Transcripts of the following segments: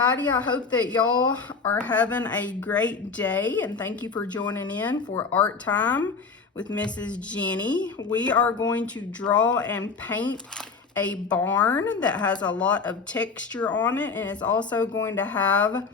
everybody. I hope that y'all are having a great day, and thank you for joining in for Art Time with Mrs. Jennie. We are going to draw and paint a barn that has a lot of texture on it, and it's also going to have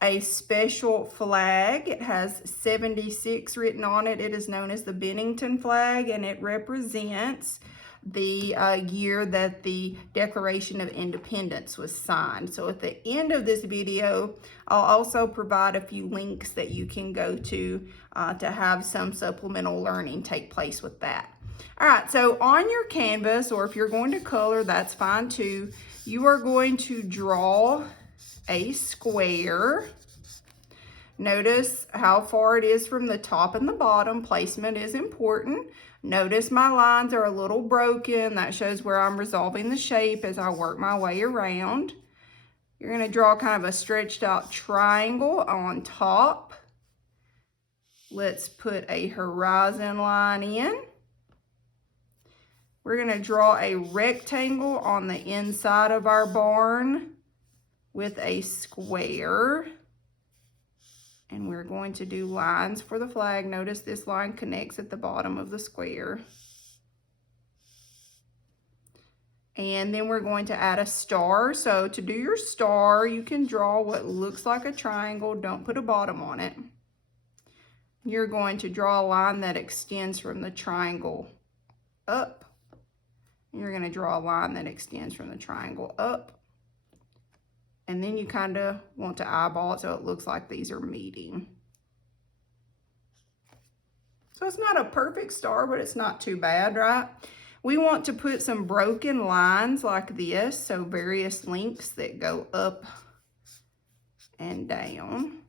a special flag. It has 76 written on it. It is known as the Bennington Flag, and it represents the year that the Declaration of Independence was signed. So at the end of this video, I'll also provide a few links that you can go to have some supplemental learning take place with that. All right, so on your canvas, or if you're going to color, that's fine too, you are going to draw a square. Notice how far it is from the top and the bottom. Placement is important. Notice my lines are a little broken. That shows where I'm resolving the shape as I work my way around. You're going to draw kind of a stretched out triangle on top. Let's put a horizon line in. We're going to draw a rectangle on the inside of our barn with a square. And we're going to do lines for the flag. Notice this line connects at the bottom of the square. And then we're going to add a star. So to do your star, you can draw what looks like a triangle. Don't put a bottom on it. You're going to draw a line that extends from the triangle up. You're going to draw a line that extends from the triangle up. And then you kind of want to eyeball it so it looks like these are meeting. So it's not a perfect star, but it's not too bad, right? We want to put some broken lines like this, so various links that go up and down.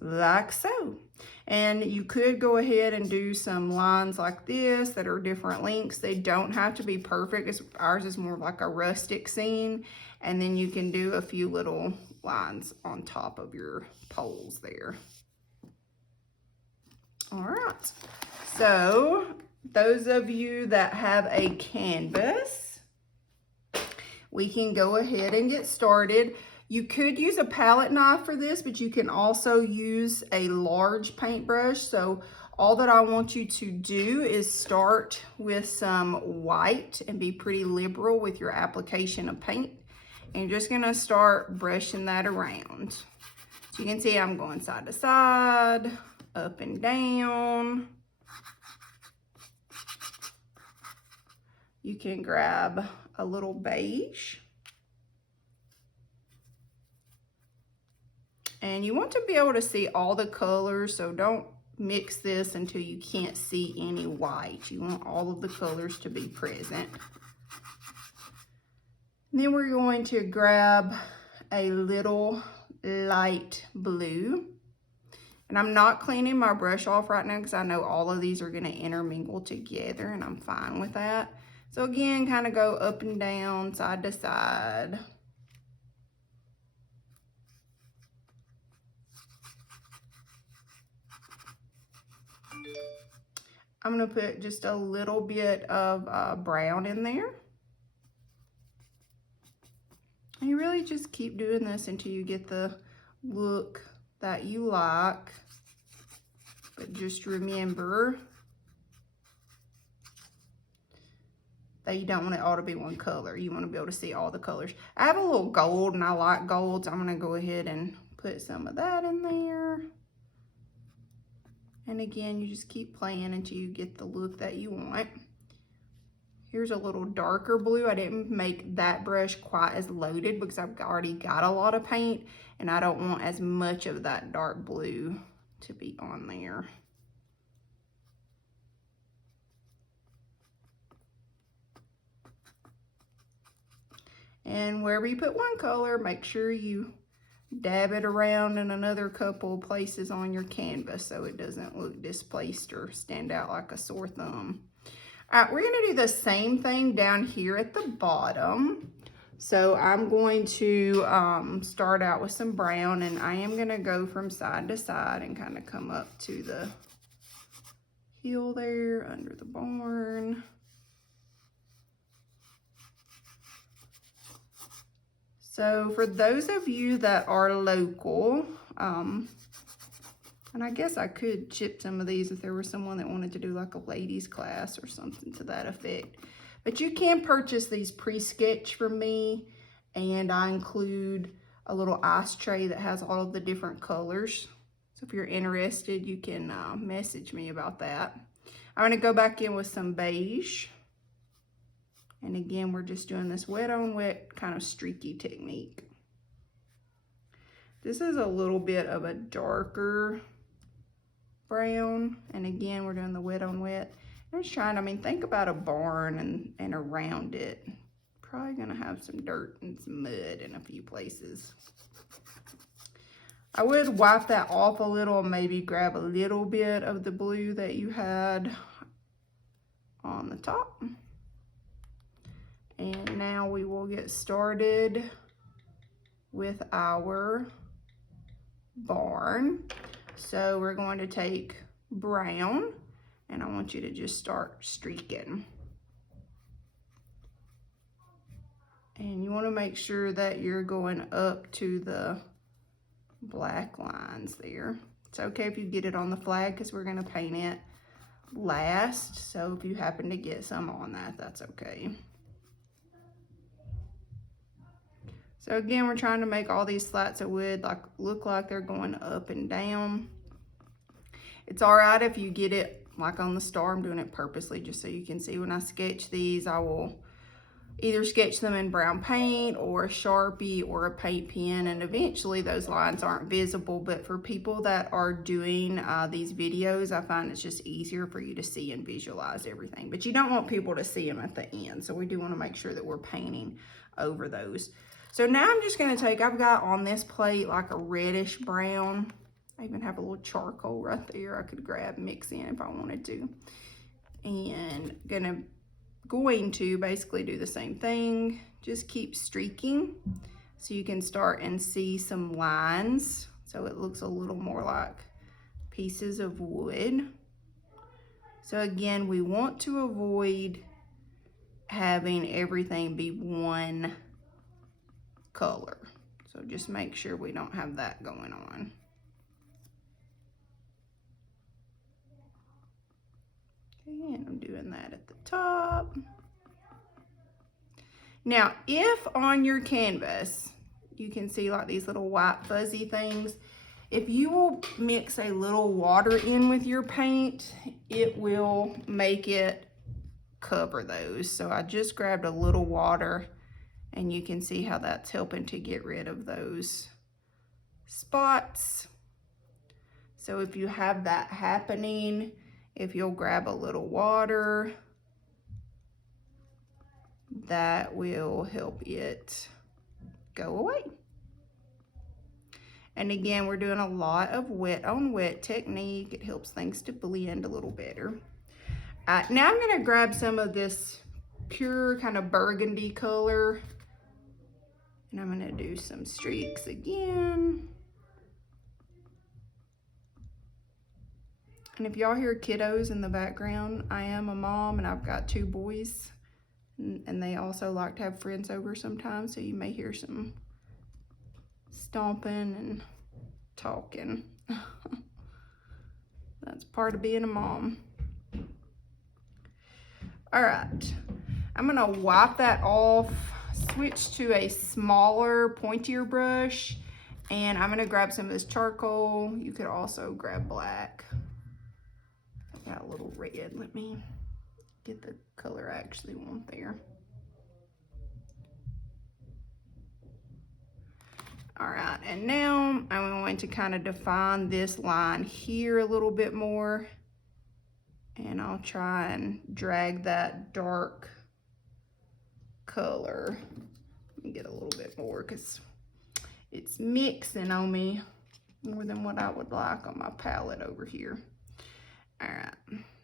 Like so. And you could go ahead and do some lines like this that are different lengths. They don't have to be perfect. Ours is more like a rustic scene. And then you can do a few little lines on top of your poles there. All right. So those of you that have a canvas, we can go ahead and get started. You could use a palette knife for this, but you can also use a large paintbrush. So all that I want you to do is start with some white and be pretty liberal with your application of paint. And you're just gonna start brushing that around. So you can see I'm going side to side, up and down. You can grab a little beige. And you want to be able to see all the colors, so don't mix this until you can't see any white. You want all of the colors to be present. And then we're going to grab a little light blue. And I'm not cleaning my brush off right now because I know all of these are going to intermingle together, and I'm fine with that. So again, kind of go up and down, side to side. I'm going to put just a little bit of brown in there. And you really just keep doing this until you get the look that you like. But just remember that you don't want it all to be one color. You want to be able to see all the colors. I have a little gold and I like gold, so I'm going to go ahead and put some of that in there. And again, you just keep playing until you get the look that you want. Here's a little darker blue. I didn't make that brush quite as loaded because I've already got a lot of paint and I don't want as much of that dark blue to be on there. And wherever you put one color, make sure you dab it around in another couple places on your canvas so it doesn't look displaced or stand out like a sore thumb. All right, we're gonna do the same thing down here at the bottom. So I'm going to start out with some brown, and I am gonna go from side to side and kind of come up to the hill there under the barn. So for those of you that are local, and I guess I could chip some of these if there was someone that wanted to do like a ladies class or something to that effect. But you can purchase these pre-sketched from me, and I include a little ice tray that has all of the different colors. So if you're interested, you can message me about that. I'm gonna go back in with some beige. And again, we're just doing this wet on wet kind of streaky technique. This is a little bit of a darker brown. And again, we're doing the wet on wet. I'm just trying, I mean, think about a barn and around it. Probably gonna have some dirt and some mud in a few places. I would wipe that off a little and maybe grab a little bit of the blue that you had on the top. And now we will get started with our barn. So we're going to take brown, and I want you to just start streaking. And you want to make sure that you're going up to the black lines there. It's okay if you get it on the flag because we're going to paint it last. So if you happen to get some on that, that's okay. So again, we're trying to make all these slats of wood look like they're going up and down. It's all right if you get it like on the star. I'm doing it purposely just so you can see when I sketch these. I will either sketch them in brown paint or a Sharpie or a paint pen, and eventually those lines aren't visible. But for people that are doing these videos, I find it's just easier for you to see and visualize everything. But you don't want people to see them at the end, so we do want to make sure that we're painting over those. So now I'm just going to take, I've got on this plate like a reddish brown. I even have a little charcoal right there I could grab and mix in if I wanted to. And going to basically do the same thing. Just keep streaking so you can start and see some lines. So it looks a little more like pieces of wood. So again, we want to avoid having everything be one color. So just make sure we don't have that going on. Okay, and I'm doing that at the top. Now, if on your canvas, you can see like these little white fuzzy things, if you will mix a little water in with your paint, it will make it cover those. So I just grabbed a little water, and you can see how that's helping to get rid of those spots. So if you have that happening, if you'll grab a little water, that will help it go away. And again, we're doing a lot of wet on wet technique. It helps things to blend a little better. Now I'm gonna grab some of this pure kind of burgundy color, and I'm gonna do some streaks again. And if y'all hear kiddos in the background, I am a mom and I've got 2 boys, and they also like to have friends over sometimes, so you may hear some stomping and talking. That's part of being a mom. All right, I'm gonna wipe that off, switch to a smaller, pointier brush, and I'm gonna grab some of this charcoal. You could also grab black. I got a little red. Let me get the color I actually want there. All right, and now I'm going to kind of define this line here a little bit more, and I'll try and drag that dark color. Let me get a little bit more because it's mixing on me more than what I would like on my palette over here. All right,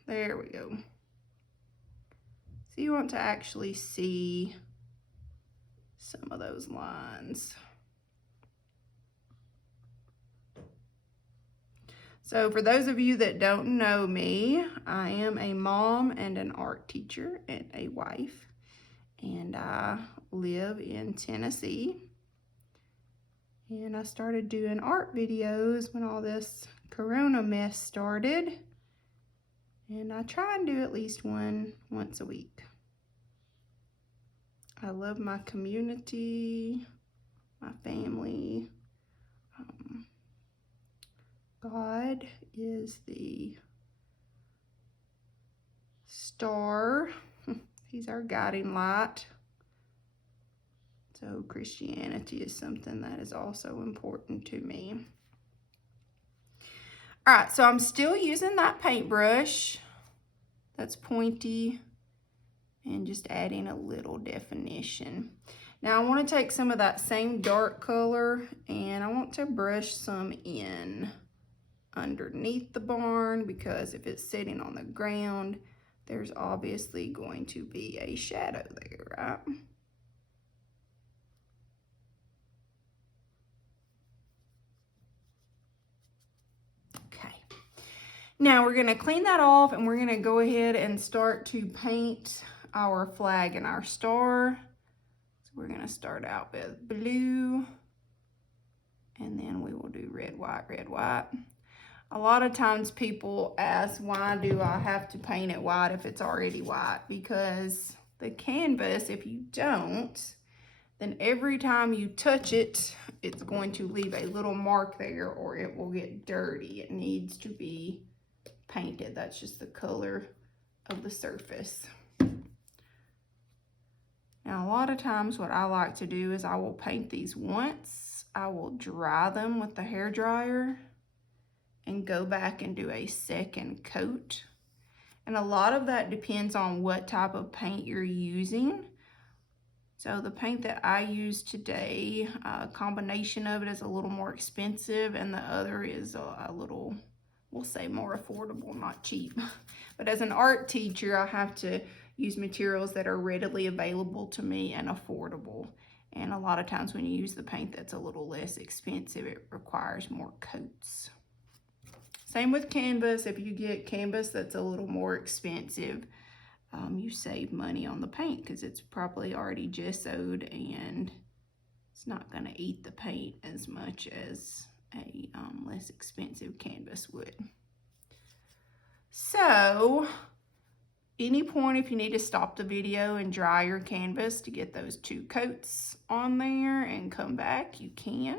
there we go. So you want to actually see some of those lines. So for those of you that don't know me, I am a mom and an art teacher and a wife, and I live in Tennessee. And I started doing art videos when all this corona mess started. And I try and do at least one once a week. I love my community, my family. God is the star. He's our guiding light. So Christianity is something that is also important to me. All right, so I'm still using that paintbrush that's pointy and just adding a little definition. Now I want to take some of that same dark color and I want to brush some in underneath the barn, because if it's sitting on the ground, there's obviously going to be a shadow there, right? Okay. Now we're gonna clean that off and we're gonna go ahead and start to paint our flag and our star. So we're gonna start out with blue, and then we will do red, white, red, white. A lot of times people ask, why do I have to paint it white if it's already white? Because the canvas, if you don't, then every time you touch it, it's going to leave a little mark there or it will get dirty. It needs to be painted. That's just the color of the surface. Now, a lot of times what I like to do is I will paint these once. I will dry them with the hairdryer and go back and do a second coat. And a lot of that depends on what type of paint you're using. So the paint that I use today, a combination of it is a little more expensive and the other is a little, we'll say more affordable, not cheap. But as an art teacher, I have to use materials that are readily available to me and affordable. And a lot of times when you use the paint that's a little less expensive, it requires more coats. Same with canvas. If you get canvas that's a little more expensive, you save money on the paint because it's probably already gessoed and it's not going to eat the paint as much as a less expensive canvas would. So, any point if you need to stop the video and dry your canvas to get those 2 coats on there and come back, you can.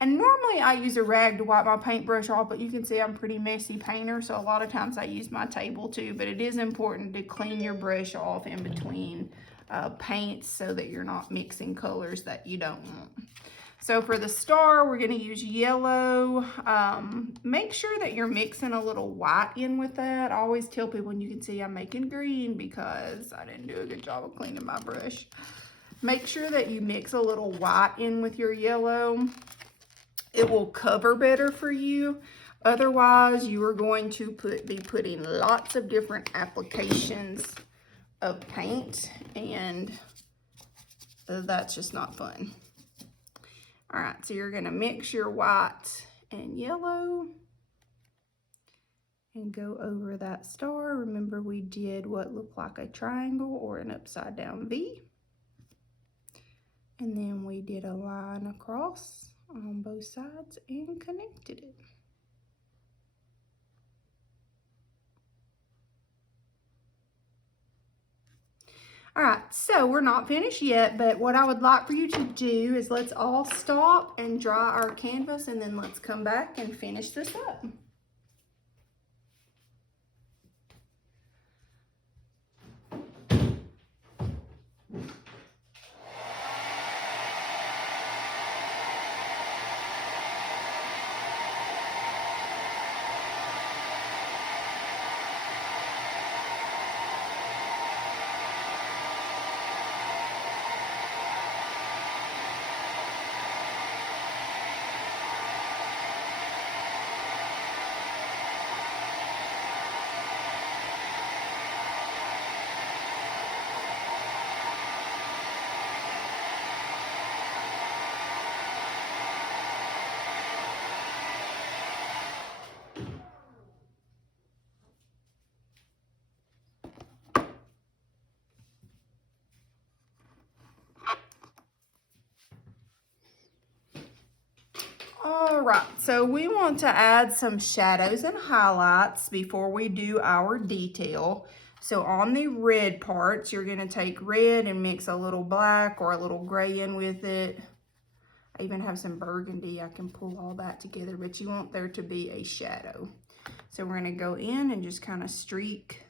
And normally I use a rag to wipe my paintbrush off, but you can see I'm a pretty messy painter, so a lot of times I use my table too, but it is important to clean your brush off in between paints so that you're not mixing colors that you don't want. So for the star, we're gonna use yellow. Make sure that you're mixing a little white in with that. I always tell people, and you can see I'm making green because I didn't do a good job of cleaning my brush. Make sure that you mix a little white in with your yellow. It will cover better for you. Otherwise, you are going to be putting lots of different applications of paint, and that's just not fun. All right, so you're gonna mix your white and yellow and go over that star. Remember, we did what looked like a triangle or an upside down V. And then we did a line across on both sides and connected it. All right, so we're not finished yet, but what I would like for you to do is let's all stop and dry our canvas, and then let's come back and finish this up. All right, so we want to add some shadows and highlights before we do our detail. So on the red parts, you're going to take red and mix a little black or a little gray in with it. I even have some burgundy. I can pull all that together, but you want there to be a shadow. So we're going to go in and just kind of streak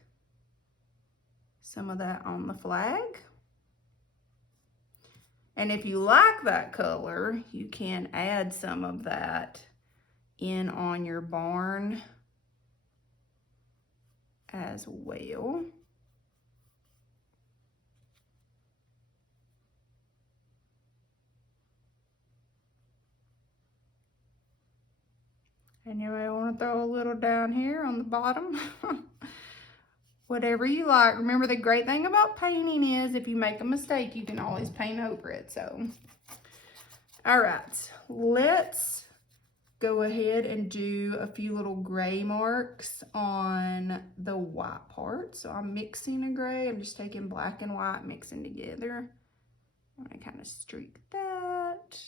some of that on the flag. And if you like that color, you can add some of that in on your barn as well. And you may want to throw a little down here on the bottom. Whatever you like. Remember, the great thing about painting is if you make a mistake, you can always paint over it. So, all right, let's go ahead and do a few little gray marks on the white part. So I'm mixing a gray. I'm just taking black and white, mixing together. I'm going to kind of streak that.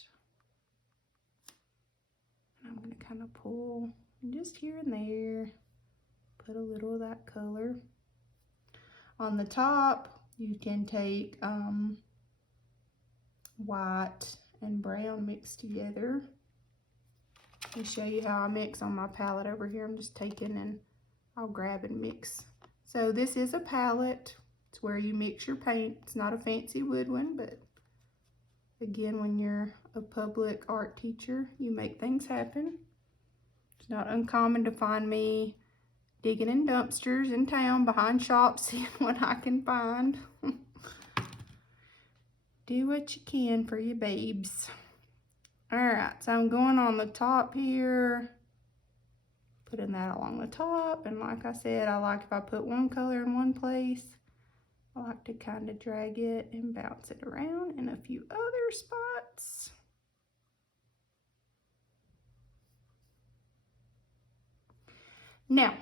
I'm going to kind of pull just here and there, put a little of that color. On the top, you can take white and brown mixed together. Let me show you how I mix on my palette over here. I'm just taking and I'll grab and mix. So this is a palette. It's where you mix your paint. It's not a fancy wood one, but again, when you're a public art teacher, you make things happen. It's not uncommon to find me digging in dumpsters in town behind shops, seeing what I can find. Do what you can for your babes. All right, so I'm going on the top here, putting that along the top. And like I said, I like if I put one color in one place, I like to kind of drag it and bounce it around in a few other spots. Now,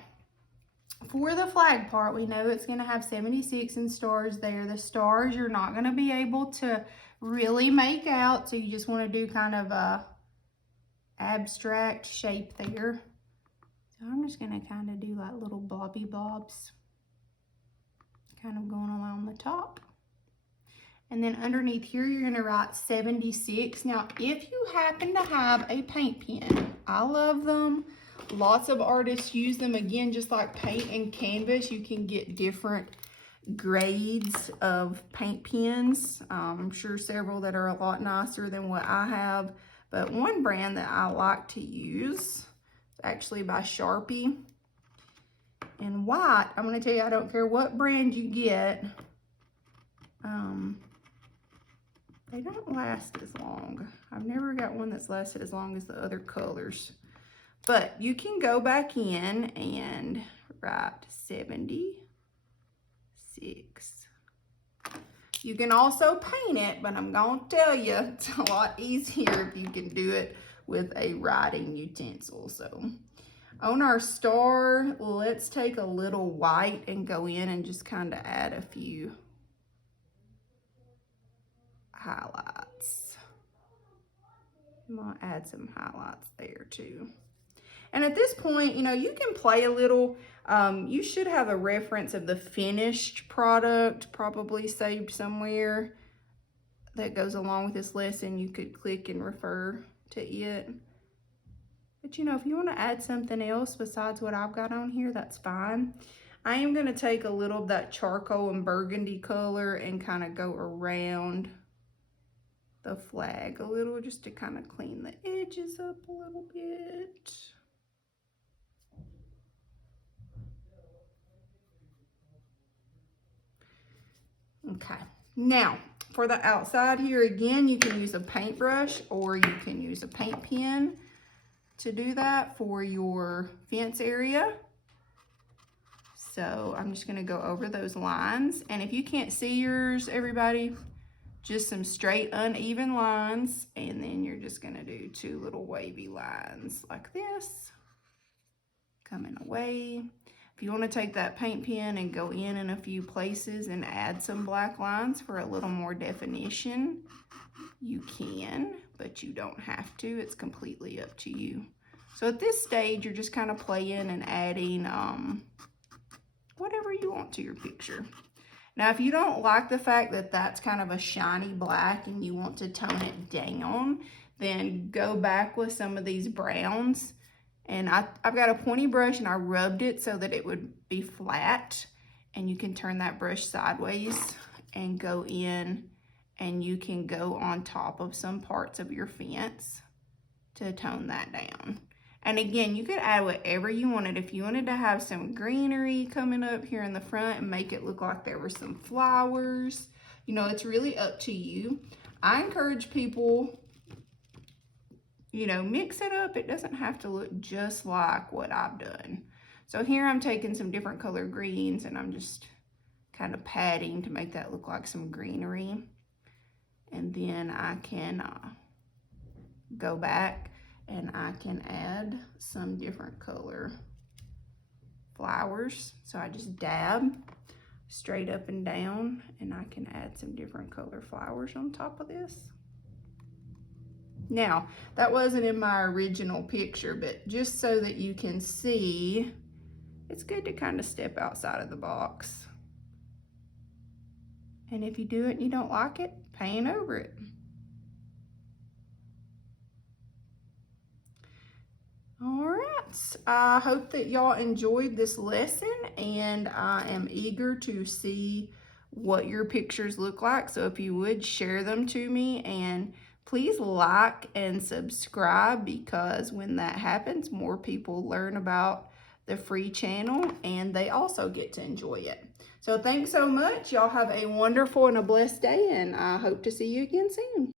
for the flag part, we know it's going to have 76 and stars there. The stars you're not going to be able to really make out, so you just want to do kind of a abstract shape there. So I'm just going to kind of do like little blobby blobs, kind of going along the top. And then underneath here, you're going to write 76. Now, if you happen to have a paint pen, I love them. Lots of artists use them. Again, just like paint and canvas, you can get different grades of paint pens. I'm sure several that are a lot nicer than what I have. But one brand that I like to use is actually by Sharpie. And white, I'm going to tell you, I don't care what brand you get. They don't last as long. I've never got one that's lasted as long as the other colors. But you can go back in and write 76. You can also paint it, but I'm going to tell you, it's a lot easier if you can do it with a writing utensil. So on our star, let's take a little white and go in and just kind of add a few highlights. I'm going to add some highlights there too. And at this point, you know, you can play a little. You should have a reference of the finished product probably saved somewhere that goes along with this lesson. You could click and refer to it. But, you know, if you want to add something else besides what I've got on here, that's fine. I am going to take a little of that charcoal and burgundy color and kind of go around the flag a little, just to kind of clean the edges up a little bit. Okay, now for the outside here, again, you can use a paintbrush or you can use a paint pen to do that for your fence area. So I'm just gonna go over those lines. And if you can't see yours, everybody, just some straight uneven lines, and then you're just gonna do two little wavy lines like this, coming away. If you want to take that paint pen and go in a few places and add some black lines for a little more definition, you can. but you don't have to. It's completely up to you. So at this stage, you're just kind of playing and adding whatever you want to your picture. Now, if you don't like the fact that that's kind of a shiny black and you want to tone it down, then go back with some of these browns. And I've got a pointy brush and I rubbed it so that it would be flat. And you can turn that brush sideways and go in, and you can go on top of some parts of your fence to tone that down. And again, you could add whatever you wanted. If you wanted to have some greenery coming up here in the front and make it look like there were some flowers, you know, it's really up to you. I encourage people, you know, mix it up. It doesn't have to look just like what I've done. So here I'm taking some different color greens and I'm just kind of padding to make that look like some greenery. And then I can go back and I can add some different color flowers. So I just dab straight up and down, and I can add some different color flowers on top of this. Now, that wasn't in my original picture, but just so that you can see, it's good to kind of step outside of the box. And if you do it and you don't like it, paint over it. All right, I hope that y'all enjoyed this lesson, and I am eager to see what your pictures look like. So if you would, share them to me, and please like and subscribe, because when that happens, more people learn about the free channel and they also get to enjoy it. So thanks so much. Y'all have a wonderful and a blessed day, and I hope to see you again soon.